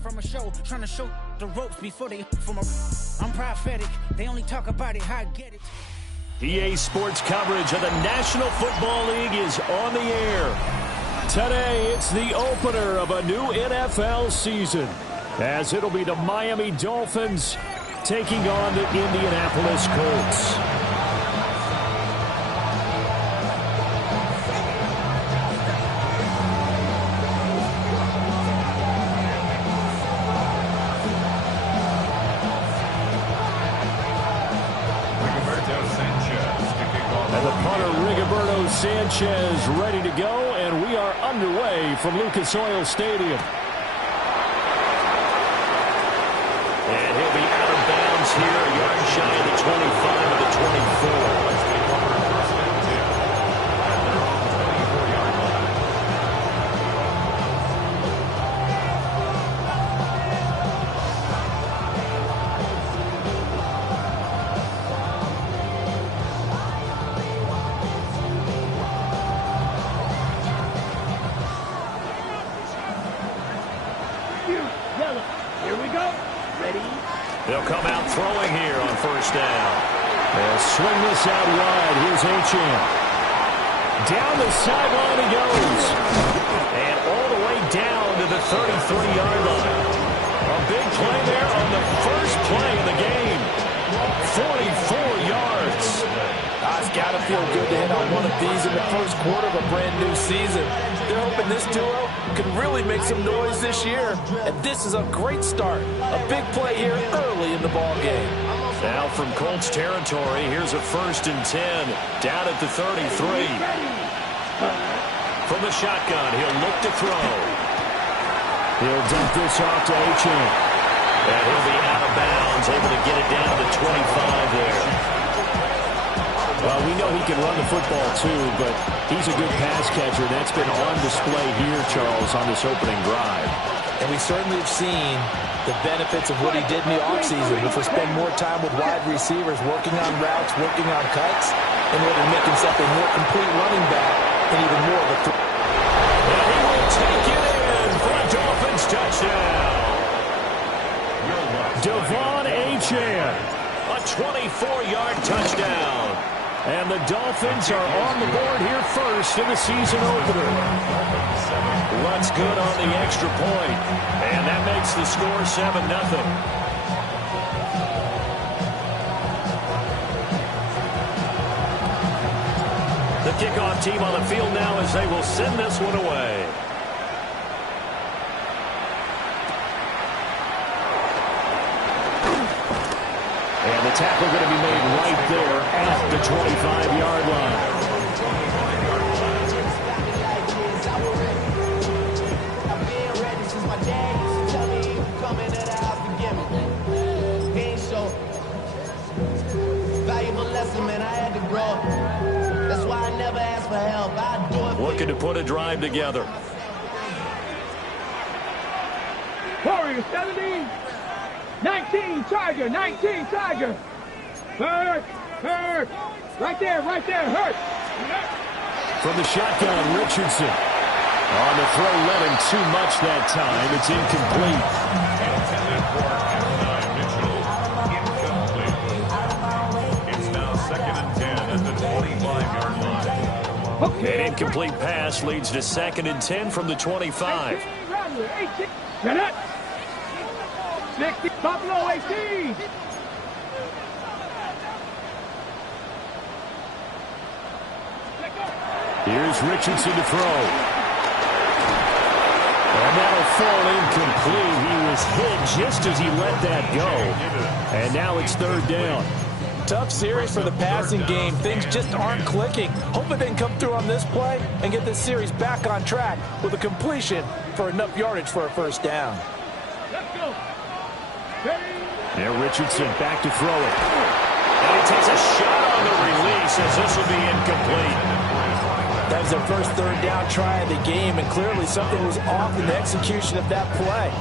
from a show, trying to show the ropes before they from a. I'm prophetic. They only talk about it, how I get it. EA Sports coverage of the National Football League is on the air. Today, it's the opener of a new NFL season, as it'll be the Miami Dolphins taking on the Indianapolis Colts. Sanchez ready to go, and we are underway from Lucas Oil Stadium. And he'll be out of bounds here, a yard shy of the 25 of the 24. They'll come out throwing here on first down. They'll swing this out wide. Here's Achane. Down the sideline he goes. And all the way down to the 33-yard line. A big play there on the first play of the game. 44 yards. It's got to feel good to hit on one of these in the first quarter of a brand new season. They're hoping this duo can really make some noise this year. And this is a great start. A big play here early in the ball game. Now from Colts territory, here's a 1st and 10 down at the 33. From the shotgun, he'll look to throw. He'll dump this off to Achane. And he'll be out of bounds, able to get it down to 25 there. Well, we know he can run the football, too, but he's a good pass catcher. That's been on display here, Charles, on this opening drive. And we certainly have seen the benefits of what he did in the offseason, which was spend more time with wide receivers, working on routes, working on cuts, in order to make himself a more complete running back and even more of a threat. And he will take it in for a Dolphins touchdown. Devon Achane, a 24-yard touchdown. And the Dolphins are on the board here first in the season opener. Runs good on the extra point. And that makes the score 7-0. The kickoff team on the field now as they will send this one away. And the tackle going to be made right there at the 25-yard line. Looking to put a drive together. Warriors 17. 19, Tiger, 19, Tiger. Hurt. Right there, hurt. From the shotgun, Richardson. On the throw, let him too much that time. It's incomplete. It's now 2nd and 10 at the 25-yard line. An incomplete pass leads to 2nd and 10 from the 25. 18, Get it. 60, Buffalo 18. Here's Richardson to throw. And that'll fall incomplete. He was hit just as he let that go. And now it's 3rd down. Tough series for the passing game. Things just aren't clicking. Hopefully they can come through on this play and get this series back on track with a completion for enough yardage for a 1st down. Let's go. Now Richardson back to throw it. And he takes a shot on the release as this will be incomplete. That was their first 3rd down try of the game, and clearly something was off in the execution of that play.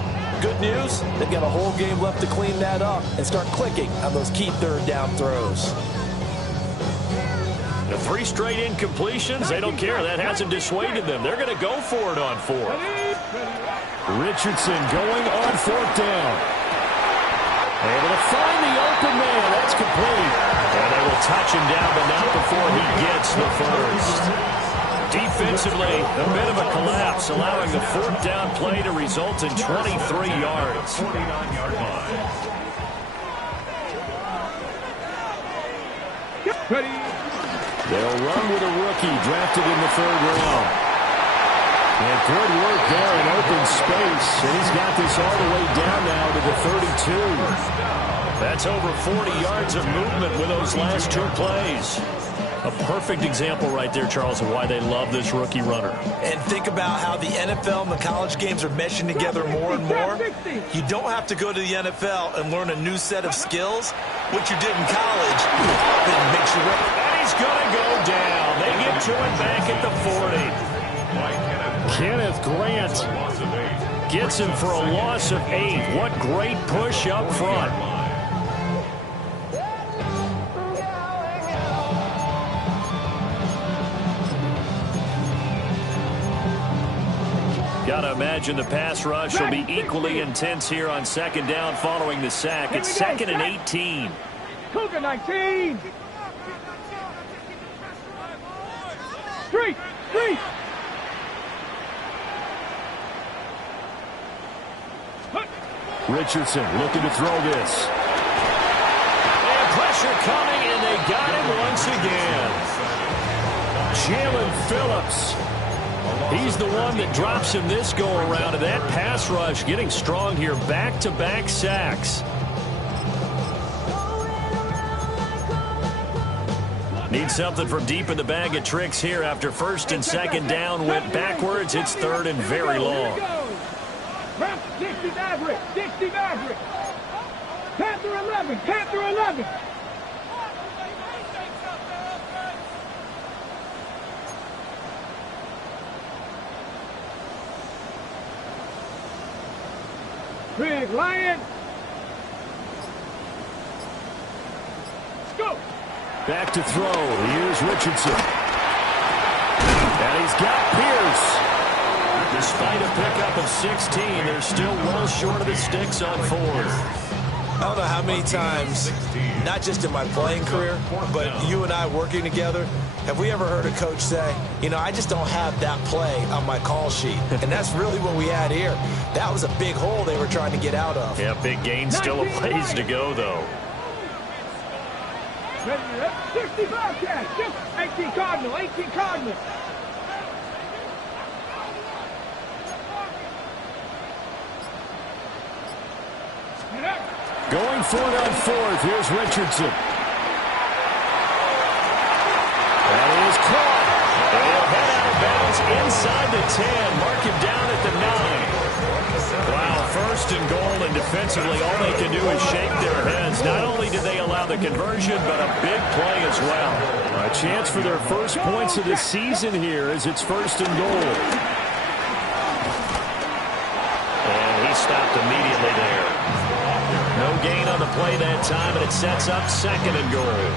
Good news, they've got a whole game left to clean that up and start clicking on those key 3rd down throws. The 3 straight incompletions, they don't care. That hasn't dissuaded them. They're going to go for it on 4th. Richardson going on 4th down. Able to find the open man. That's complete. And they will touch him down, but not before he gets the first. Defensively, a bit of a collapse, allowing the 4th down play to result in 23 yards. 49-yard line. They'll run with a rookie drafted in the 3rd round. And good work there in open space. And he's got this all the way down now to the 32. That's over 40 yards of movement with those last 2 plays. A perfect example right there, Charles, of why they love this rookie runner. And think about how the NFL and the college games are meshing together more and more. You don't have to go to the NFL and learn a new set of skills. What you did in college often makes you ready. And he's going to go down. They get to him back at the 40. Kenneth Grant gets him for a loss of 8. What great push up front. Got to imagine the pass rush will be equally intense here on 2nd down following the sack. It's 2nd and 18. Cougar 19. Street. Richardson looking to throw this. And pressure coming, and they got him once again. Jalen Phillips. He's the one that drops him this go-around, and that pass rush getting strong here. Back-to-back sacks. Need something from deep in the bag of tricks here after 1st and 2nd down went backwards. It's 3rd and very long. 60 Maverick. Panther 11. Big Lion. Let's go. Back to throw. Here's Richardson. And he's got Pierce. Despite a pickup of 16, they're still well short of the sticks on 4th. I don't know how many times, not just in my playing career, but you and I working together, have we ever heard a coach say, you know, I just don't have that play on my call sheet. And that's really what we had here. That was a big hole they were trying to get out of. Yeah, big gain, still a ways to go, though. 65 catch, 18 Cardinal. Going for it on 4th. Here's Richardson. That is caught. And he'll head out of bounds inside the 10. Mark him down at the 9. Wow, 1st and goal, and defensively all they can do is shake their heads. Not only did they allow the conversion, but a big play as well. A chance for their first points of the season here as it's 1st and goal. And he stopped immediately there. No gain on the play that time, and it sets up 2nd and goal.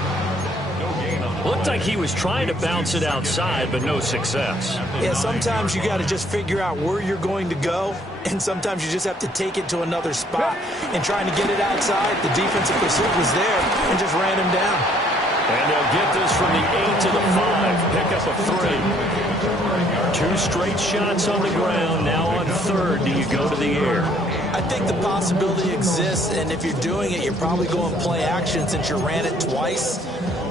Looked like he was trying to bounce it outside, but no success. Yeah, sometimes you got to just figure out where you're going to go, and sometimes you just have to take it to another spot. And trying to get it outside, the defensive pursuit was there and just ran him down. And they'll get this from the 8 to the 5. Pick up a 3. 2 straight shots on the ground. Now on 3rd, do you go to the air? I think the possibility exists, and if you're doing it, you're probably going play action since you ran it twice.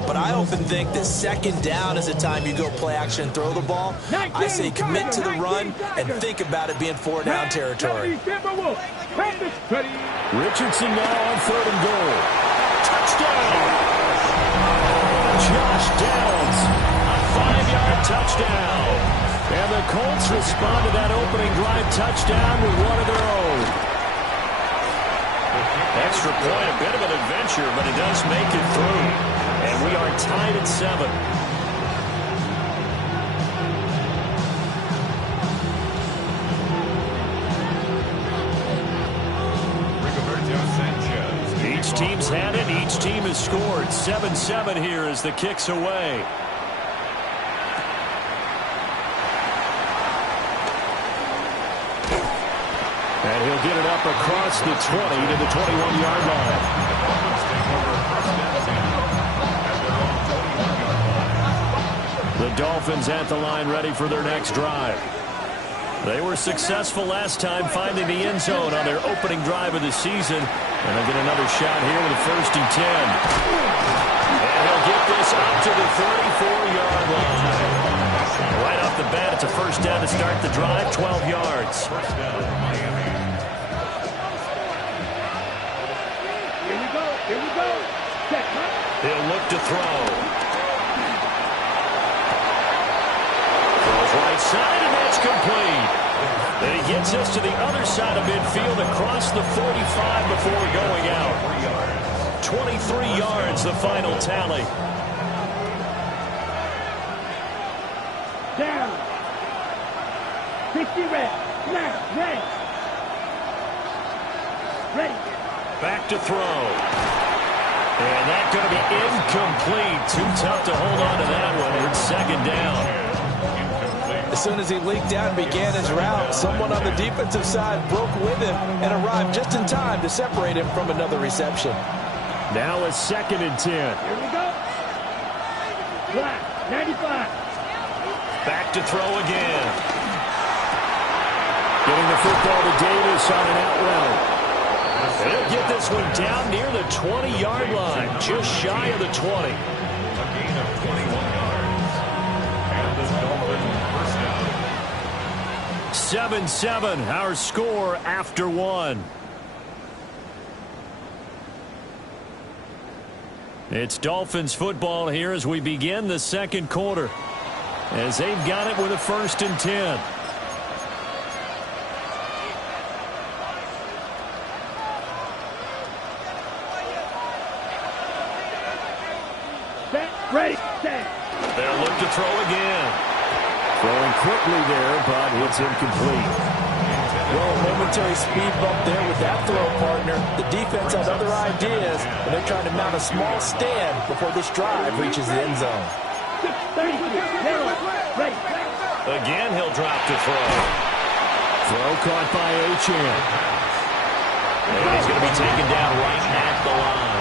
But I often think that 2nd down is the time you go play action and throw the ball. I say commit to the run and think about it being 4 down territory. Richardson now on 3rd and goal. Touchdown! Josh Downs, a 5-yard touchdown. And the Colts respond to that opening drive touchdown with one of their own. Extra point, a bit of an adventure, but it does make it through. And we are tied at 7. Each team's had it. Each team has scored. 7-7 here as the kick's away. And he'll get it up across the 20 to the 21-yard line. The Dolphins at the line ready for their next drive. They were successful last time finding the end zone on their opening drive of the season. And they'll get another shot here with a 1st and 10. And he'll get this up to the 34-yard line. Right off the bat, it's a 1st down to start the drive, 12 yards. Here we go. Set. He'll look to throw. Throws right side, and that's complete. And he gets us to the other side of midfield across the 45 before going out. 23 yards, the final tally. Down. 60 reps. Now, ready. Back to throw. And that's going to be incomplete. Too tough to hold on to that one. It's 2nd down. As soon as he leaked out and began his route, someone on the defensive side broke with him and arrived just in time to separate him from another reception. Now a 2nd and 10. Here we go. Black, 95. Back to throw again. Getting the football to Davis on an out route. He'll get this one down near the 20-yard line, just shy of the 20. A gain of 21 yards. And the Dolphins first down. 7-7, our score after 1. It's Dolphins football here as we begin the 2nd quarter. As they've got it with a 1st and 10. Ready, set. They'll look to throw again. Throwing quickly there, but it's incomplete. Well, a momentary speed bump there with that throw, partner. The defense has other ideas, and they're trying to mount a small stand before this drive reaches the end zone. Again, he'll drop to throw. Throw caught by Achane. And he's going to be taken down right at the line.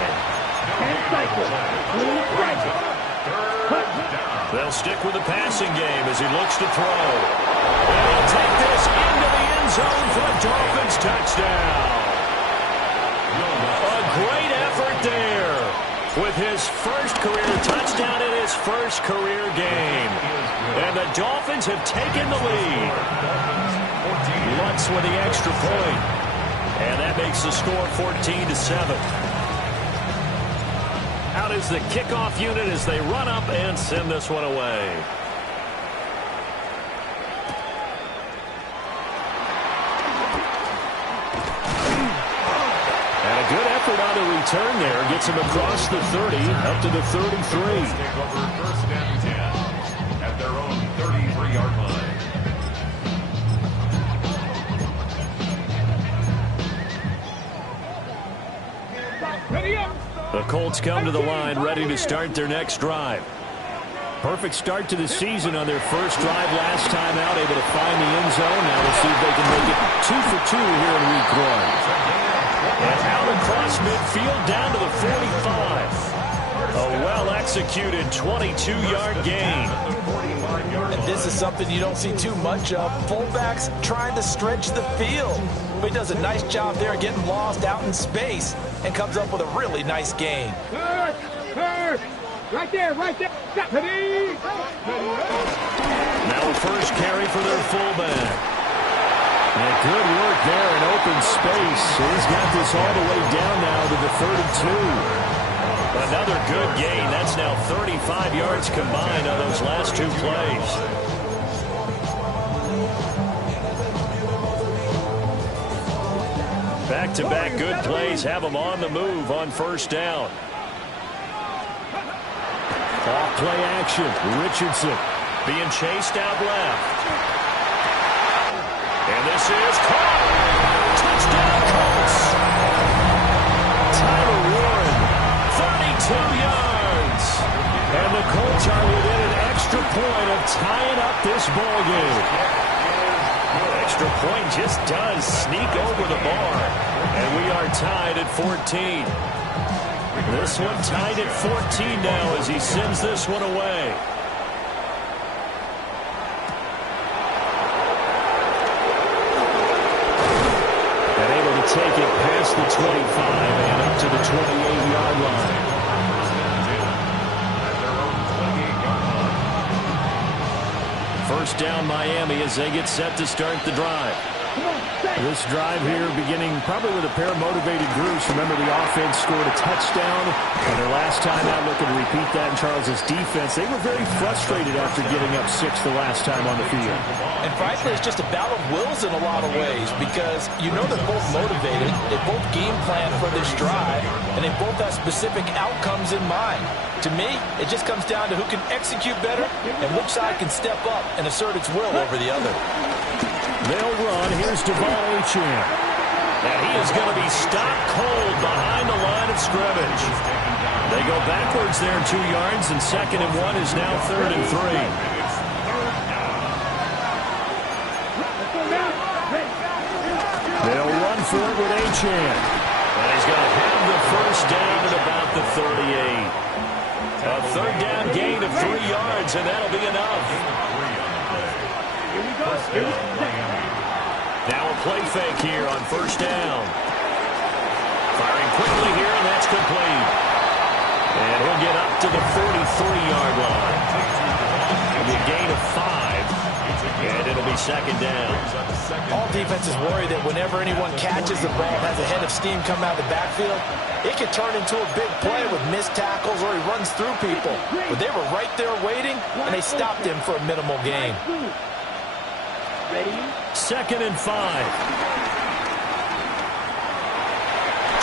They'll stick with the passing game as he looks to throw. And he'll take this into the end zone for a Dolphins touchdown. A great effort there with his first career touchdown in his first career game. And the Dolphins have taken the lead. Lutz with the extra point. And that makes the score 14-7. Out is the kickoff unit as they run up and send this one away. And a good effort on the return there. Gets him across the 30, up to the 33. Take over 1st and 10 at their own 33-yard line. Ready up. The Colts come to the line ready to start their next drive. Perfect start to the season on their first drive last time out, able to find the end zone. Now we'll see if they can make it 2 for 2 here in week 1. And out across midfield down to the 45. A well-executed 22-yard gain. And this is something you don't see too much of. Fullbacks trying to stretch the field. But he does a nice job there getting lost out in space and comes up with a really nice gain. Third. Right there. Ready. Now a first carry for their fullback. And good work there in open space. He's got this all the way down now to the 32. Another good gain. That's now 35 yards combined on those last 2 plays. Back-to-back good plays have them on the move on 1st down. Off play action. Richardson being chased out left. And this is caught. Touchdown Colts. Tyler Warren, 32 yards. And the Colts are within an extra point of tying up this ball game. extra point just does sneak over the bar. And we are tied at 14. This one tied at 14 now as he sends this one away. And able to take it past the 25 and up to the 28-yard line. First down Miami as they get set to start the drive. This drive here beginning probably with a pair of motivated groups. Remember, the offense scored a touchdown, and their last time out looking to repeat that in Charles' defense. They were very frustrated after getting up 6 the last time on the field. And frankly, it's just a battle of wills in a lot of ways because you know they're both motivated, they both game plan for this drive, and they both have specific outcomes in mind. To me, it just comes down to who can execute better and which side can step up and assert its will over the other. They'll run. Here's Devon Achane. And he is going to be stopped cold behind the line of scrimmage. They go backwards there 2 yards, and 2nd and 1 is now 3rd and 3. They'll run for it with Achane. And he's going to have the first down at about the 38. A 3rd down gain of 3 yards, and that'll be enough. Now a play fake here on 1st down. Firing quickly here, and that's complete. And he'll get up to the 43-yard line. A gain of 5, and it'll be 2nd down. All defenses worry that whenever anyone catches the ball and has a head of steam come out of the backfield, it can turn into a big play with missed tackles or he runs through people. But they were right there waiting, and they stopped him for a minimal gain. 2nd and 5.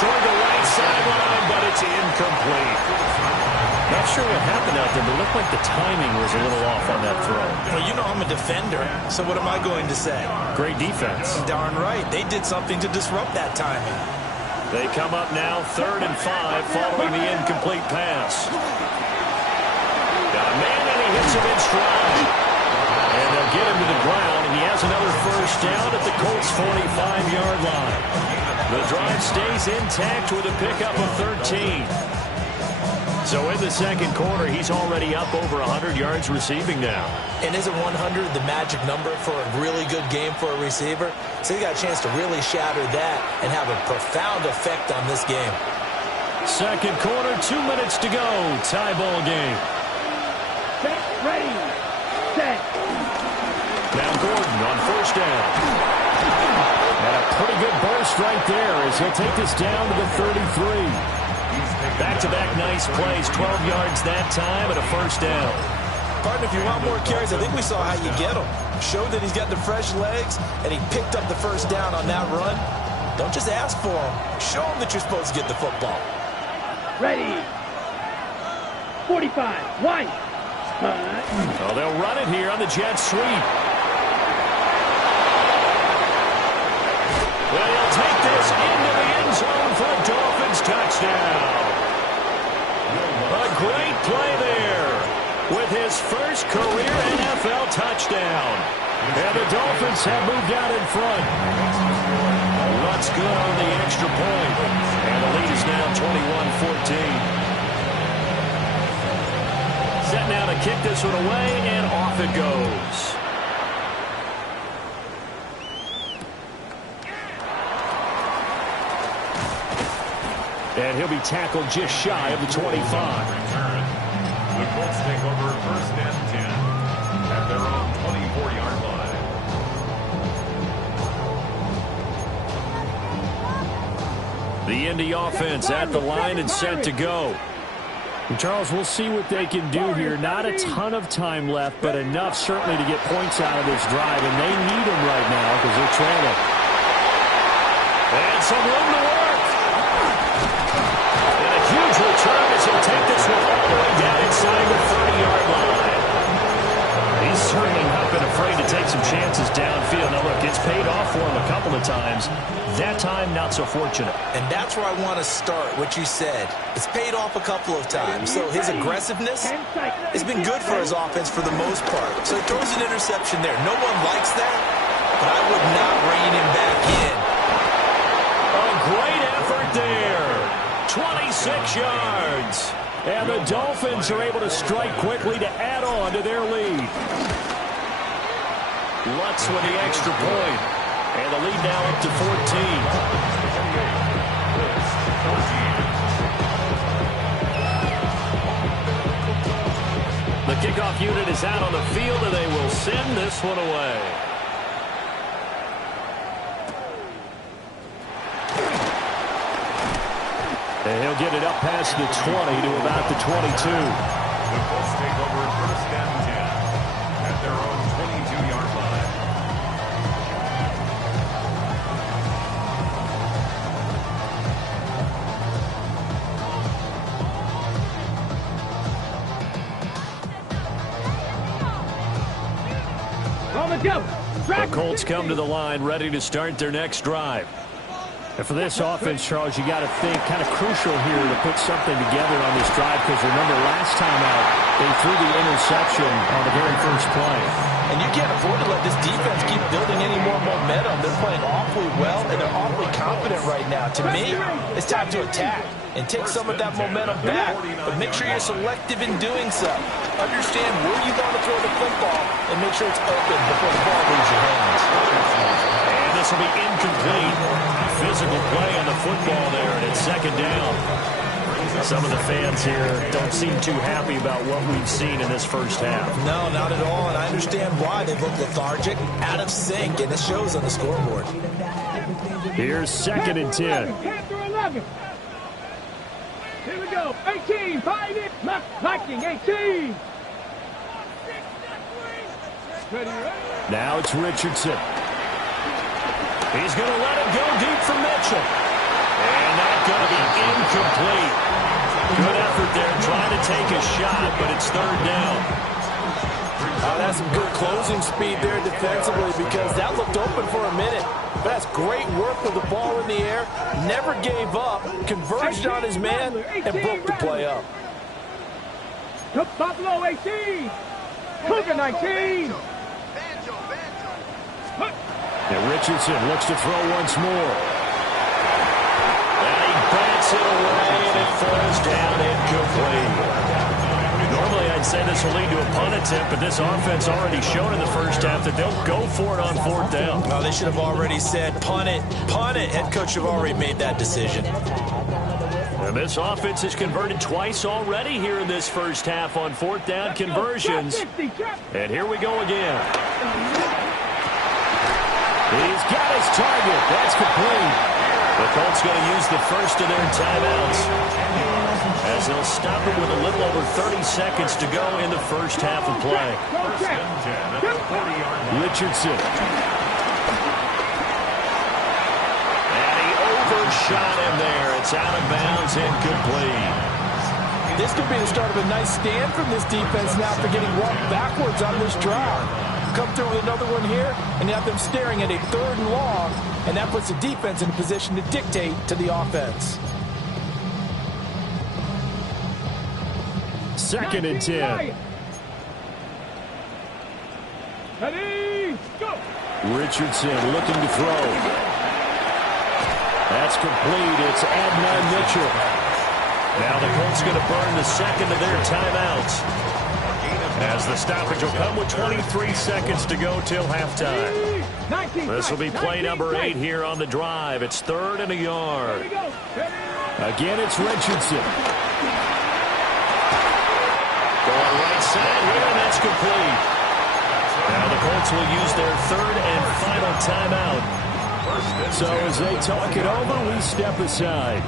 Toward the right sideline, but it's incomplete. Not sure what happened out there, but it looked like the timing was a little off on that throw. Well, you know I'm a defender, so what am I going to say? Great defense. Darn right. They did something to disrupt that timing. They come up now 3rd and 5 following the incomplete pass. Got a man, and he hits him in stride. And they'll get him to the ground, and he has another first down at the Colts' 45-yard line. The drive stays intact with a pickup of 13. So in the 2nd quarter, he's already up over 100 yards receiving now. And isn't 100 the magic number for a really good game for a receiver? So he got a chance to really shatter that and have a profound effect on this game. 2nd quarter, 2 minutes to go. Tie ball game. Set, ready, set. Now Gordon on 1st down. And a pretty good burst right there as he'll take this down to the 33. Back-to-back nice plays, 12 yards that time and a 1st down. Partner, if you want more carries, I think we saw how you get them. Showed that he's got the fresh legs, and he picked up the 1st down on that run. Don't just ask for him. Show him that you're supposed to get the football. Ready. 45, one. Oh, they'll run it here on the jet sweep. Well, he'll take this into the end zone for a Dolphins touchdown. A great play there with his first career NFL touchdown. And the Dolphins have moved out in front. Lutz good on the extra point. And the lead is now 21-14. Set now to kick this one away, and off it goes. And he'll be tackled just shy of the 25. The Colts take over 1st and 10 at their own 24-yard line. The Indy offense at the line and set to go. And Charles, we'll see what they can do here. Not a ton of time left, but enough certainly to get points out of this drive, and they need them right now because they're trailing. And some room to work. And a huge return as he'll take this one all the way down inside the 30-yard line. He's certainly not been afraid to take some chances downfield. Now, look, it's paid off for him a couple of times. That time, not so fortunate. And that's where I want to start, what you said. It's paid off a couple of times. So his aggressiveness has been good for his offense for the most part. So he throws an interception there. No one likes that. but I would not rein him back in. A great effort there. 26 yards. And the Dolphins are able to strike quickly to add on to their lead. Lutz with the extra point. And the lead now up to 14. The kickoff unit is out on the field, and they will send this one away. And he'll get it up past the 20 to about the 22. The Colts take over first and 10 at their own 22-yard line. The Colts come to the line ready to start their next drive. And for this offense, Charles, you got to think kind of crucial here to put something together on this drive, because remember last time out they threw the interception on the very first play. And you can't afford to let this defense keep building any more momentum. They're playing awfully well, and they're awfully confident right now. To me, it's time to attack and take some of that momentum back, but make sure you're selective in doing so. Understand where you want to throw the football and make sure it's open before the ball leaves your hands. And this will be incomplete. Physical play on the football there, and it's second down. Some of the fans here don't seem too happy about what we've seen in this first half. No, not at all, and I understand why. They look lethargic, out of sync, and it shows on the scoreboard. Here's second and 10. Panther 11. Here we go. 18. 5 in. Viking 18. Ready. Now it's Richardson. He's going to let it go deep for Mitchell. And that's going to be incomplete. Good effort there trying to take a shot, but it's third down. That's some good closing speed there defensively, because that looked open for a minute. That's great work with the ball in the air. Never gave up. Converged on his man and broke the play up. Buffalo 18. Cougar 19. And Richardson looks to throw once more. And he bats it away, and it falls down incomplete. Normally, I'd say this will lead to a punt attempt, but this offense already showed in the first half that they'll go for it on fourth down. Well, they should have already said, punt it, punt it. Head coach should have already made that decision. And this offense has converted twice already here in this first half on fourth down conversions. And here we go again. He's got his target. That's complete. The Colts going to use the first of their timeouts, as they'll stop it with a little over 30 seconds to go in the first half of play. Richardson. And he overshot him there. It's out of bounds, incomplete. This could be the start of a nice stand from this defense now after getting walked backwards on this drive. Come through with another one here, and you have them staring at a third and long, and that puts the defense in a position to dictate to the offense. Second and 10. Ready, go. Richardson looking to throw. That's complete. It's Adnan Mitchell. Now the Colts going to burn the second of their timeouts, as the stoppage will come with 23 seconds to go till halftime. This will be play number 8 here on the drive. It's third and a yard. Again, it's Richardson. Going right side here, and that's complete. Now the Colts will use their third and final timeout. So as they talk it over, we step aside.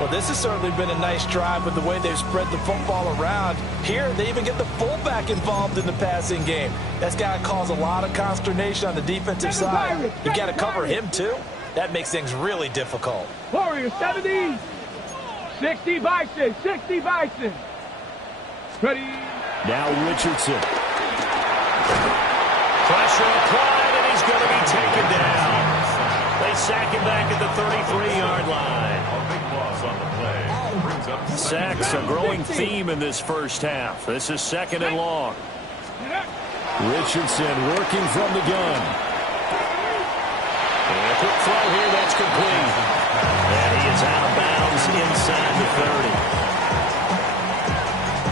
Well, this has certainly been a nice drive with the way they've spread the football around. Here, they even get the fullback involved in the passing game. That's got to cause a lot of consternation on the defensive side. You got to cover him, too. That makes things really difficult. Warriors 70. 60 Bison. 60 Bison. Ready. Now Richardson. Pressure applied, and he's going to be taken down. They sack him back at the 33-yard line. A big loss on the play. Brings up Sacks a growing theme in this first half. This is second and long. Richardson working from the gun. And a quick throw here, that's complete. And he is out of bounds inside the 30.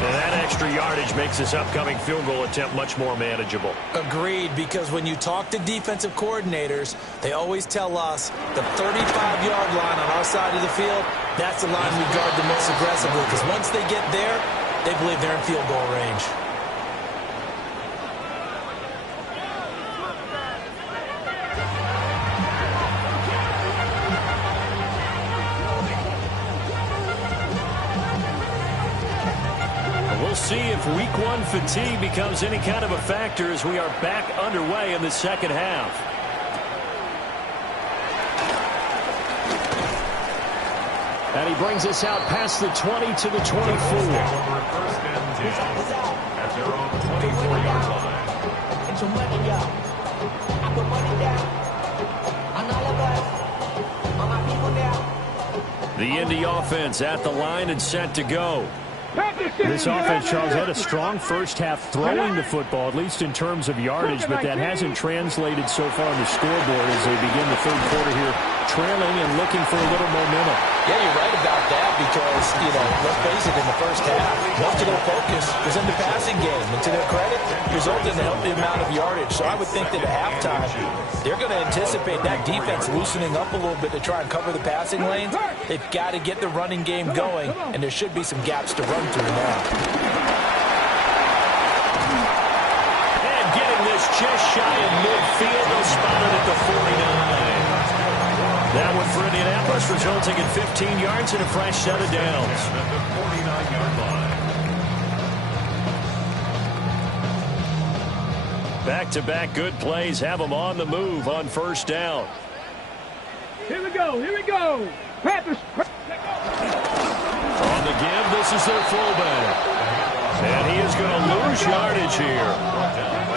And that extra yardage makes this upcoming field goal attempt much more manageable. Agreed, because when you talk to defensive coordinators, they always tell us the 35-yard line on our side of the field, that's the line we guard the most aggressively, because once they get there, they believe they're in field goal range. We'll see if week one fatigue becomes any kind of a factor as we are back underway in the second half. And he brings us out past the 20 to the 24. First and 10 at their own 24-yard line. Get your money up. I put money down. On all of us. On my people now. The Indy offense at the line and set to go. This offense, Charles, had a strong first half throwing the football, at least in terms of yardage, but that hasn't translated so far on the scoreboard as they begin the third quarter here, trailing and looking for a little momentum. Yeah, you're right about that because, let's face it, in the first half, most of their focus was in the passing game. And to their credit, resulted in a healthy amount of yardage. So I would think that at halftime, they're going to anticipate that defense loosening up a little bit to try and cover the passing lanes. They've got to get the running game going, and there should be some gaps to run through now. And getting this just shy of midfield, they'll spot it at the 49. That one for Indianapolis, resulting in 15 yards and a fresh set of downs. At the 49-yard line. Back-to-back good plays have them on the move on first down. Here we go. Here we go. Panthers. On the give, this is their fullback. And he is going to lose yardage here.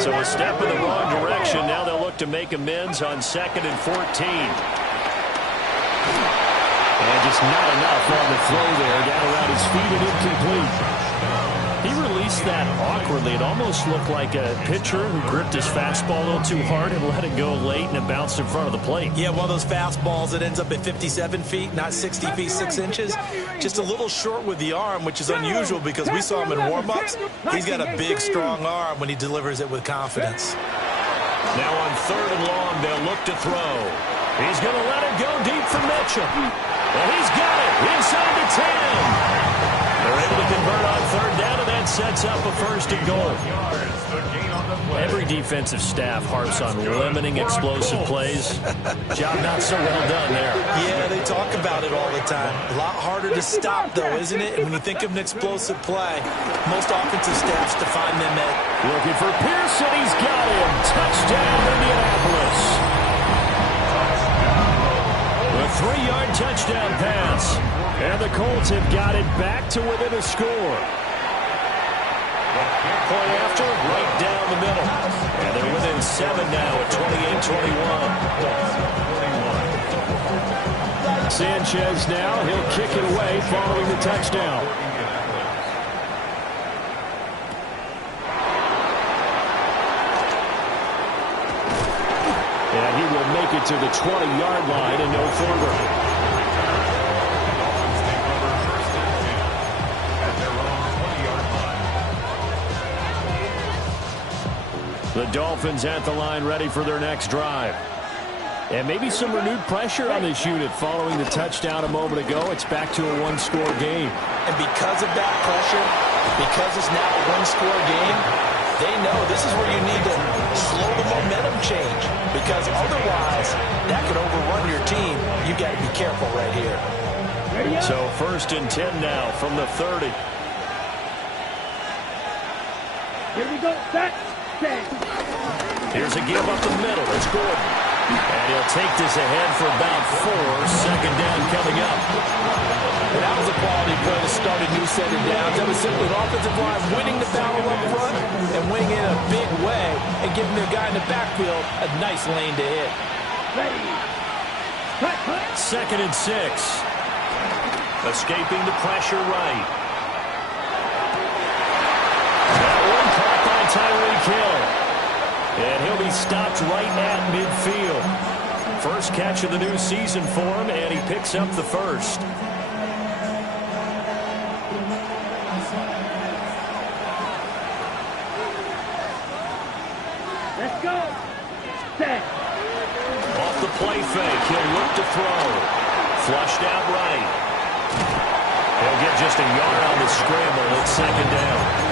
So a step in the wrong direction. Now they'll look to make amends on 2nd and 14. And just not enough on the throw there. Down around his feet and incomplete. He released that awkwardly. It almost looked like a pitcher who gripped his fastball a little too hard and let it go late, and it bounced in front of the plate. Yeah, one of those fastballs that ends up at 57 feet, not 60 feet, 6 inches. Just a little short with the arm, which is unusual because we saw him in warm-ups. He's got a big, strong arm when he delivers it with confidence. Now on 3rd and long, they'll look to throw. He's going to let it go deep for Mitchell. And he's got it inside the 10. They're able to convert on 3rd down, and that sets up a 1st and goal. Every defensive staff harps on limiting explosive plays. Job not so well done there. Yeah, they talk about it all the time. A lot harder to stop, though, isn't it? And when you think of an explosive play, most offensive staffs define them at... Looking for Pearson. He's got him. Touchdown, Indianapolis. A 3-yard touchdown pass. And the Colts have got it back to within a score. Point after, right down the middle. And they're within 7 now at 28-21. Sanchez now, he'll kick it away following the touchdown. And he will make it to the 20-yard line and no further. The Dolphins at the line ready for their next drive. And maybe some renewed pressure on this unit following the touchdown a moment ago. It's back to a one-score game. And because of that pressure, because it's now a one-score game, they know this is where you need to slow the momentum change. Because otherwise, that could overrun your team. You've got to be careful right here. So 1st and 10 now from the 30. Here we go. Set. Here's a give up the middle. It's Gordon. And he'll take this ahead for about 4. 2nd down coming up. And that was a quality play to start a new set of downs. That was simply an offensive line winning the battle up front and winning it in a big way and giving their guy in the backfield a nice lane to hit. 2nd and 6. Escaping the pressure right. That one caught by Tyreek Hill. And he'll be stopped right at midfield. First catch of the new season for him, and he picks up the first. Let's go. Set. Off the play fake, he'll look to throw. Flushed out right. He'll get just a yard on the scramble. It's second down.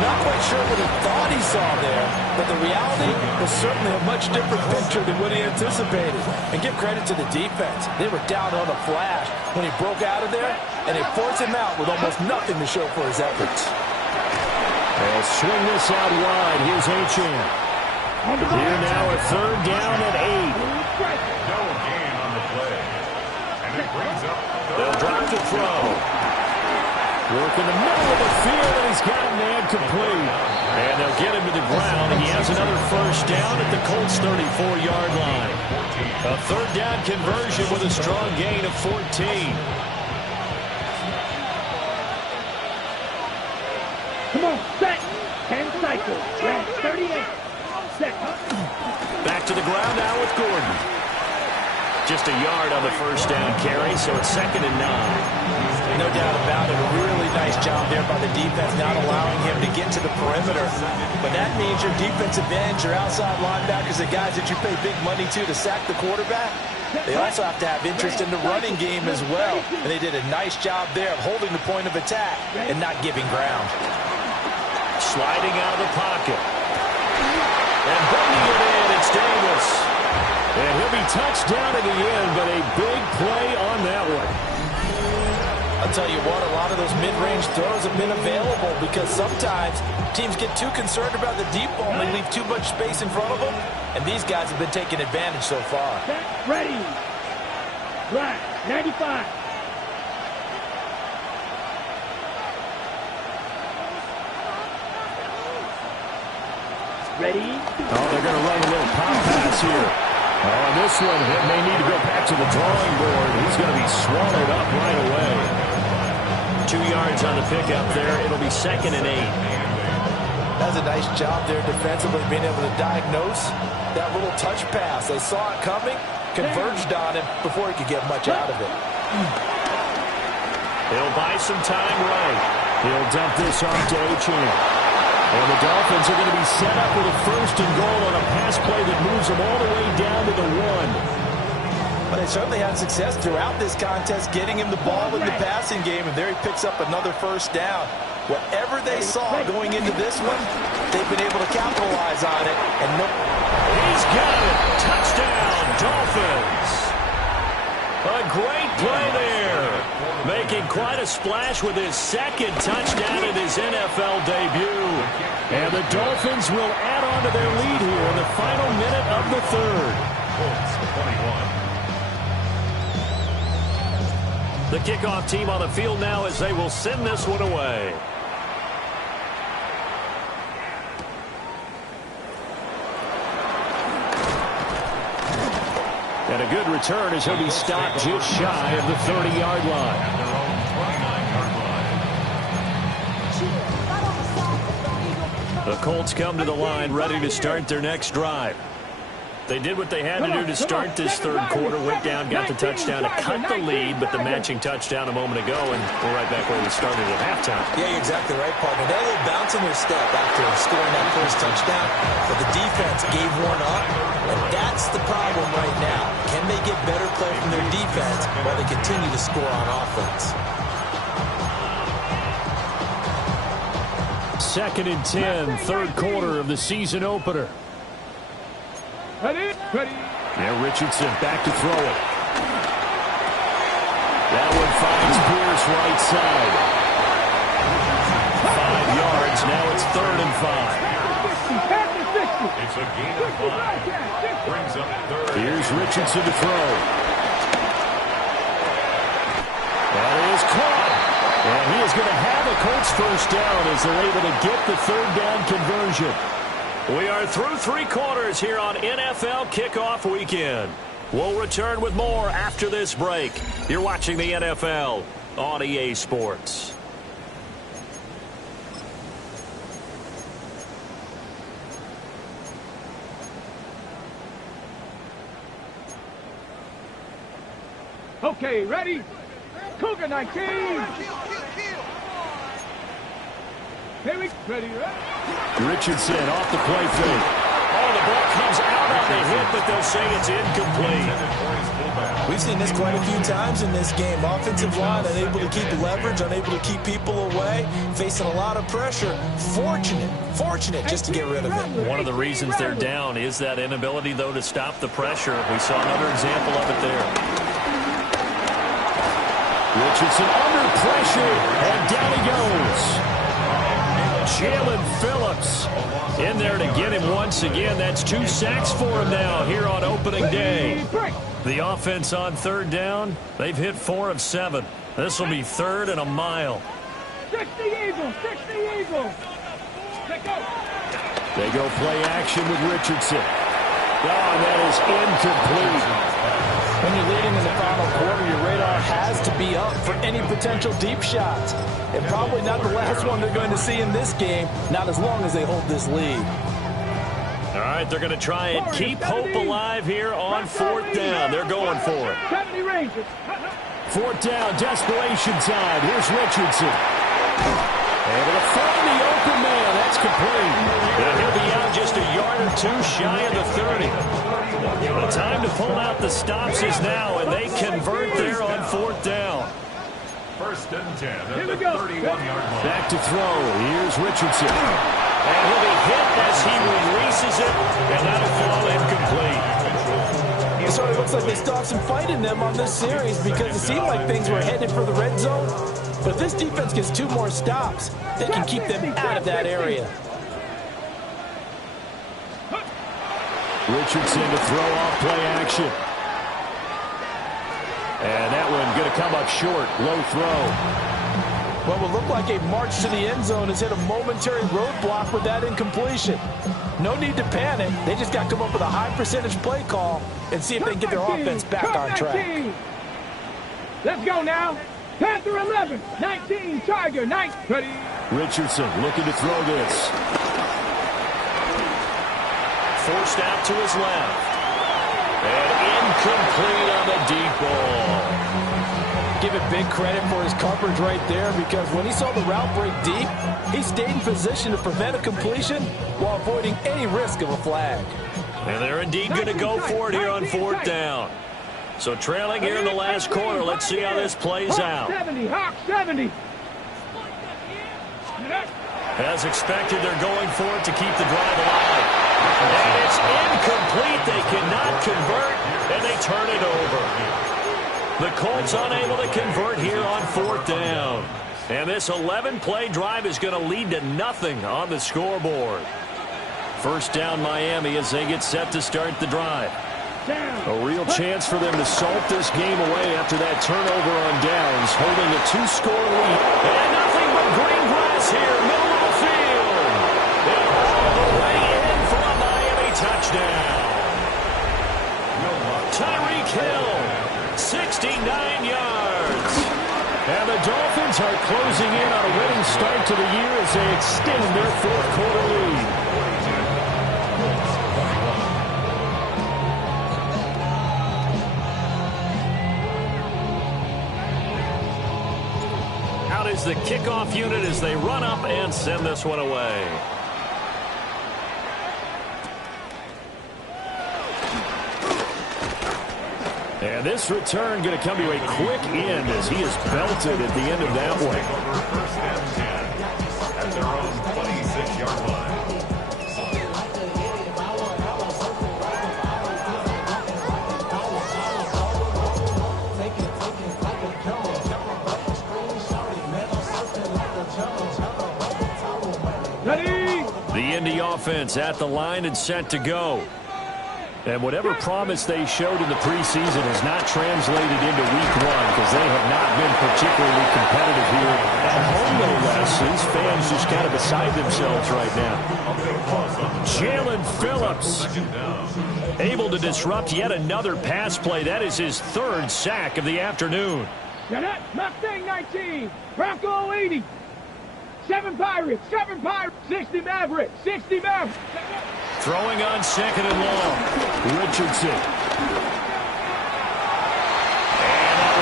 Not quite sure what he thought he saw there, but the reality was certainly a much different picture than what he anticipated. And give credit to the defense. They were down on a flash when he broke out of there, and they forced him out with almost nothing to show for his efforts. They'll swing this out wide. Here's Achane. Here now a third down at 8. No gain on the play. And it brings up They'll drop to throw. Work in the middle of the field, and he's got a man complete. And they'll get him to the ground, and he has another first down at the Colts' 34-yard line. A third down conversion with a strong gain of 14. Come on, set. 10 cycles. Round 38. Set. Back to the ground now with Gordon. Just a yard on the first down carry, so it's 2nd and 9. No doubt about it. A really nice job there by the defense, not allowing him to get to the perimeter. But that means your defensive ends, your outside linebackers, the guys that you pay big money to sack the quarterback, they also have to have interest in the running game as well. And they did a nice job there of holding the point of attack and not giving ground. Sliding out of the pocket. And bringing it in, it's Davis. And he'll be touched down at the end, but a big play on that one. I'll tell you what, a lot of those mid-range throws have been available because sometimes teams get too concerned about the deep ball and they leave too much space in front of them, and these guys have been taking advantage so far. Ready. Right. 95. Ready. Oh, they're going to run a little pop pass here. Oh, and this one, it may need to go back to the drawing board. He's going to be swallowed up right away. 2 yards on the pickup there. It'll be 2nd and 8. That's a nice job there defensively, being able to diagnose that little touch pass. They saw it coming, converged on him before he could get much out of it. He'll buy some time right. He'll dump this off to Achane. And the Dolphins are going to be set up with a 1st and goal on a pass play that moves them all the way down to the 1. But they certainly had success throughout this contest, getting him the ball in the passing game, and there he picks up another first down. Whatever they saw going into this one, they've been able to capitalize on it. And he's got it. Touchdown, Dolphins. A great play there. Making quite a splash with his 2nd touchdown in his NFL debut. And the Dolphins will add on to their lead here in the final minute of the 3rd. Colts 21. The kickoff team on the field now as they will send this one away. And a good return as he'll be stopped just shy of the 30-yard line. At their own 29-yard line. The Colts come to the line ready to start their next drive. They did what they had to do to start this 3rd quarter. Went down, got the touchdown to cut the lead, but the matching touchdown a moment ago, and we're right back where we started at halftime. yeah, you're exactly right, partner. They had a little bounce in their step after scoring that first touchdown, but the defense gave one up, and that's the problem right now. Can they get better play from their defense while they continue to score on offense? 2nd and 10, 3rd quarter of the season opener. Ready. Ready. Now Richardson back to throw it. That one finds Pierce right side. 5 yards. Now it's 3rd and 5. It's a gain of 5. Brings up 3rd. Here's Richardson to throw. That is caught. And he is going to have a Colts first down as they're able to get the 3rd down conversion. We are through 3 quarters here on NFL Kickoff Weekend. We'll return with more after this break. You're watching the NFL on EA Sports. Okay, ready? Cougar 19. Here we ready, ready? Richardson off the play fake. Oh, the ball comes out on the hit, but they'll say it's incomplete. We've seen this quite a few times in this game. Offensive line unable to keep leverage, unable to keep people away, facing a lot of pressure. Fortunate just to get rid of it. One of the reasons they're down is that inability, though, to stop the pressure. We saw another example of it there. Richardson under pressure, and down he goes. Jalen Phillips in there to get him once again. That's 2 sacks for him now here on opening day. The offense on third down, they've hit 4 of 7. This will be 3rd and a mile. 60 Eagles, 60 Eagles. Let go. They go play action with Richardson. Oh, that is incomplete. When you're leading in the final quarter, your radar has to be up for any potential deep shots. And probably not the last one they're going to see in this game, not as long as they hold this lead. All right, they're going to try and keep hope alive here on 4th down. They're going for it. 70 Rangers. 4th down, desperation time. Here's Richardson. Able to find the open man. That's complete. And he'll be out just a yard or 2 shy of the 30. The time to pull out the stops is now, and they convert there on 4th down. 1st and 10 at the 31-yard line. Back to throw. Here's Richardson. And he'll be hit as he releases it, and that'll fall incomplete. So it looks like they still have some fight in them on this series because it seemed like things were headed for the red zone. But if this defense gets 2 more stops, they can keep them out of that area. Richardson to throw off play action. And that one going to come up short. Low throw. What would look like a march to the end zone has hit a momentary roadblock with that incompletion. No need to panic. They just got to come up with a high percentage play call and see if they can get their offense back on track. Let's go now. Panther 11, 19, Tiger 9. Ready. Richardson looking to throw this. Forced out to his left. And incomplete on the deep ball. Give it big credit for his coverage right there because when he saw the route break deep, he stayed in position to prevent a completion while avoiding any risk of a flag. And they're indeed going to go for it here on 4th down. So trailing here in the last quarter. Let's see how this plays out. 70, Hawk 70. As expected, they're going for it to keep the drive alive. And it's incomplete. They cannot convert, and they turn it over. The Colts unable to convert here on 4th down. And this 11-play drive is going to lead to nothing on the scoreboard. 1st down Miami as they get set to start the drive. A real chance for them to salt this game away after that turnover on downs, holding a 2-score lead. And nothing but green grass here, middle of the field. And all the way in for a Miami touchdown. Tyreek Hill, 69 yards. And the Dolphins are closing in on a winning start to the year as they extend their 4th quarter lead. Out is the kickoff unit as they run up and send this one away. And this return going to come to a quick end as he is belted at the end of that one. 1st and 10 at their own 26-yard line. The Indy offense at the line and set to go. And whatever promise they showed in the preseason has not translated into week 1 because they have not been particularly competitive here at home, no less. These fans just kind of beside themselves right now. Jalen Phillips able to disrupt yet another pass play. That is his 3rd sack of the afternoon. Mustang 19, Bronco 80. 7 Pirates, 60 Mavericks, 60 Mavericks. Throwing on 2nd and long. Richardson. And that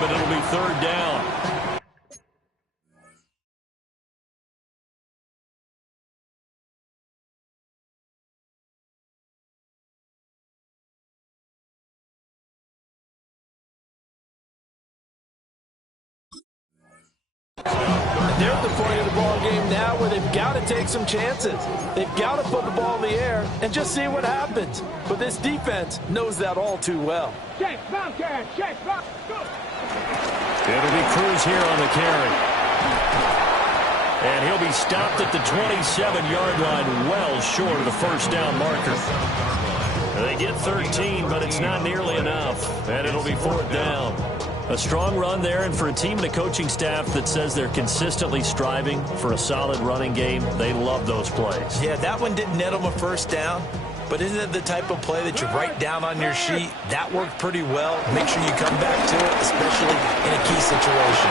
there, but it'll be third down. They're at the point of the ball game now where they've got to take some chances. They've got to put the ball in the air and just see what happens. But this defense knows that all too well. Check, Bobcat, check, Bob. Go. It'll be Cruz here on the carry. And he'll be stopped at the 27-yard line, well short of the first down marker. They get 13, but it's not nearly enough. And it'll be fourth down. A strong run there, and for a team and a coaching staff that says they're consistently striving for a solid running game, they love those plays. Yeah, that one didn't net them a first down, but isn't it the type of play that you write down on your sheet? That worked pretty well. Make sure you come back to it, especially in a key situation.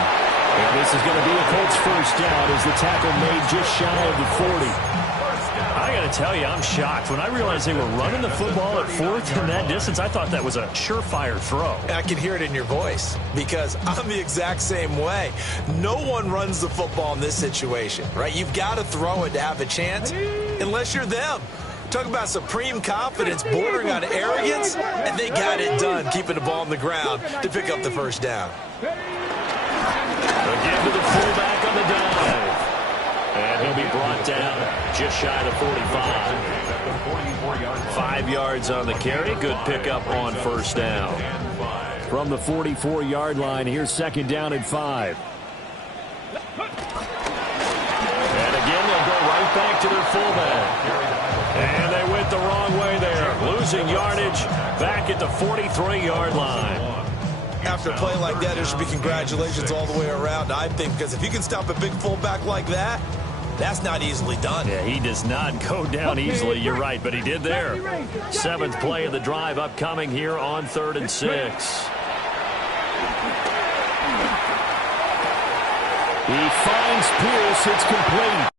And this is going to be a Colts first down as the tackle made just shy of the 40. I got to tell you, I'm shocked. When I realized they were running the football at fourth in that distance, I thought that was a surefire throw. I can hear it in your voice because I'm the exact same way. No one runs the football in this situation, right? You've got to throw it to have a chance unless you're them. Talk about supreme confidence bordering on arrogance, and they got it done keeping the ball on the ground to pick up the first down. Again to the fullback on the dive. And he'll be brought down just shy of the 45. 5 yards on the carry. Good pickup on first down. From the 44-yard line, here's second down and 5. And again, they'll go right back to their fullback. And they went the wrong way there. Losing yardage back at the 43-yard line. After a play like that, there should be congratulations all the way around, I think, because if you can stop a big fullback like that, that's not easily done. Yeah, he does not go down easily. You're right, but he did there. 7th play of the drive upcoming here on 3rd and 6. He finds Pierce. It's complete.